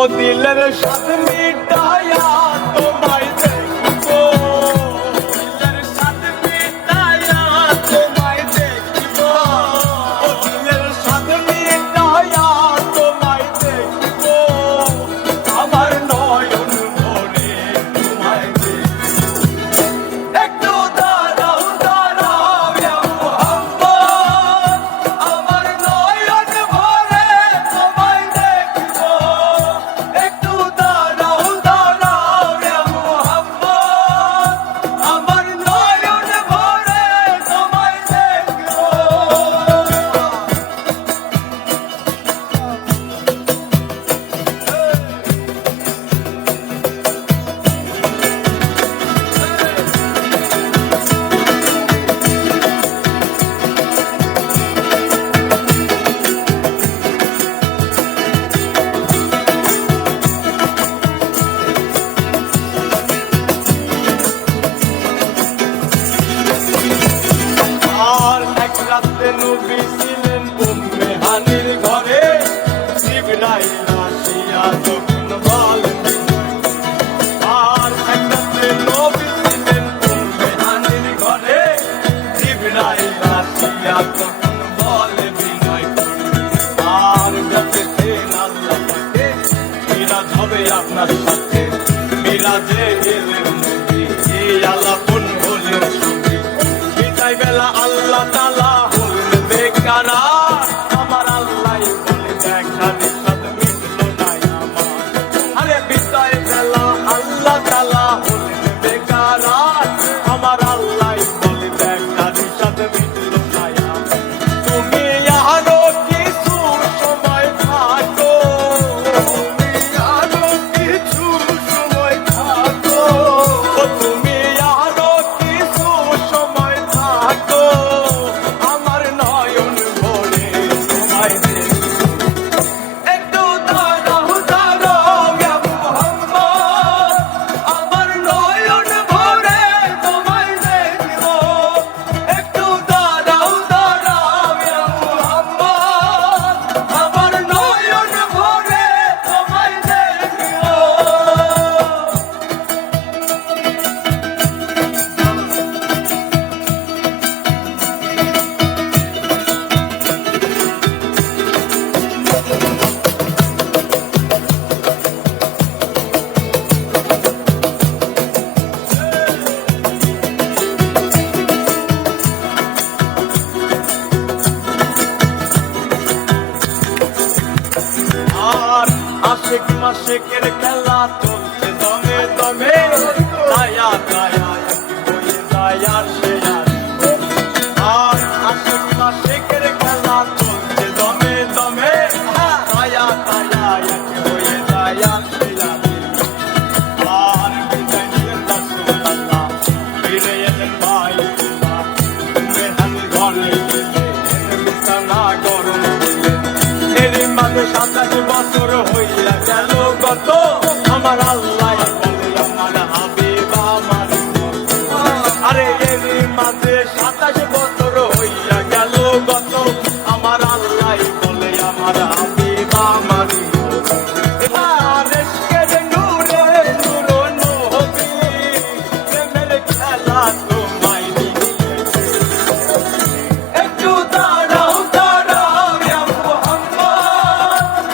ও দিলের স্বাদ মিটায়া তোমায় দেখবো, দিলের স্বাদ মিটায়া তোমায় দেখবো, ও দিলের স্বাদ মিটায়া তোমায় দেখবো, আমার নয়ন ভরে তোমায় দেখবো। একটু দাঁড়াও দাঁড়াও ইয়া মুহাম্মদ, আমার নয়ন ভরে তোমায় দেখবো। একটু দাঁড়াও দাঁড়াও ইয়া মুহাম্মদ, আমার নয়ন ভরে তোমায় দেখবো। আর এক রাতে নবী ছিলেন উম্মে হানির ঘরে, জিবরাইল আসিয়া তখন বলেন। আর এক রাতে নবী ছিলেন উম্মে হানির ঘরে, জিবরাইল আসিয়া তখন বলে বিনয় করে, আর ডাকেছেন আল্লাহ পাকে, মিরাজ হবে আপনার সাথে, মিরাজে গেলেন নবী, আলাপন হলেন সঙ্গী। বিদায় বেলা আল্লাহ তাআলা হলেন বেকারার, আমার আল্লাহই বলে দেখা নিঃস্বাদ মিটলো না আমার। আরে বিদায় বেলা আল্লাহ তাআলা হলেন বেকারার, আমার আল্লাহই বলে দেখা নিঃস্বাদ মিটলো না আমার। তুমি আরো কিছু সময় থাকো, তুমি আরো কিছু সময় থাকো, ও তুমি আরো কিছু সময় থাকো, আমার নয়ন ভরে তোমায় দেখবো। একটু দাঁড়াও দাঁড়াও ইয়া মুহাম্মদ, আমার নয়ন ভরে তোমায় দেখবো। একটু দাঁড়াও দাঁড়াও ইয়া মুহাম্মদ, আমার নয়ন ভরে তোমায় দেখবো। আর আশেক মাশেকের খেলা চলছে দমে দমে, দায়া দায়া হয়ে যায় আর সে আর। আর আশেক মাশেকের খেলা চলছে দমে দমে, দায়া দায়া হয়ে যায় আর সে আর। আর বিদায় নিলেন রাসূলুল্লাহ, ফিরে এলেন বাইতুল্লাহ, উম্মে হানির ঘরে গেলেন, বিছানা গরম হলেন। এরই মাঝে 27 বছর হইয়া গেল গত, আমার আল্লাহ বলে আমার হাবিব আমার মতো। আরে এরই মাঝে 27 বছর হইয়া গেল গত, আমার আল্লাহ বলে আমার হাবিব আমার মতো। আর ইশকের নূরে নূর নবী, প্রেমের খেলা তোমায় নিয়েছে। একটু দাঁড়াও দাঁড়াও ইয়া মুহাম্মদ,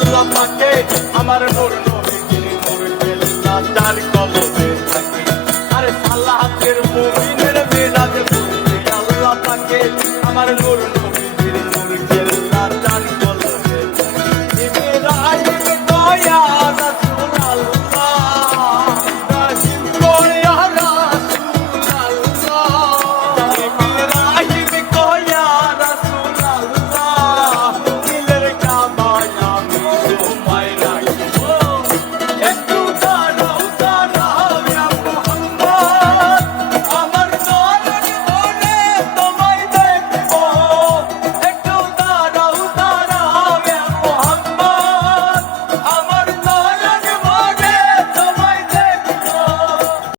আল্লাহ পাকে আমার নূর নবীজির নূর খেলা যার কলবে থাকে আরে সালাতের মুমিনের মিরাজ পড়তে আল্লাহ পাকে আমার নূর